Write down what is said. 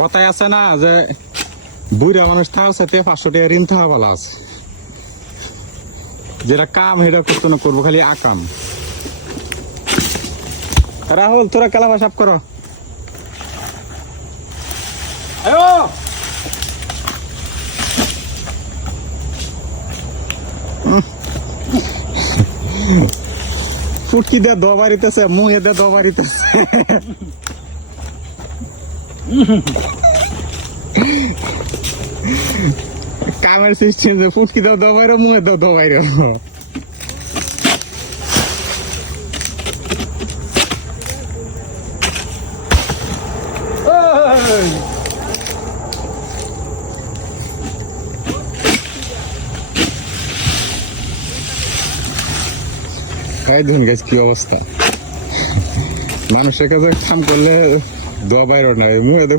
কথায় আছে না যে বুড়া মানুষ থাকার সাথে 500 টাকা ঋণ থাকা ভালো আছে। যেটা কাম সেটা করতে না করবো খালি আকাম। রাহুল তোরা কেলাফা সাফ করো। ফুটকি দিয়ে দোয়া বাড়িতেছে, মুহে দিয়ে দোয়া বাড়িতেছে। কামের সিস্টেম যে ফুটকি দাও দোয়া বাইরো, মুহে দাও দোয়া বাইরো। এই দেখুন গাইস কি অবস্থা, মানুষের কাছে কাম করলে দোয়া বাইরো না, মুহে দেখুন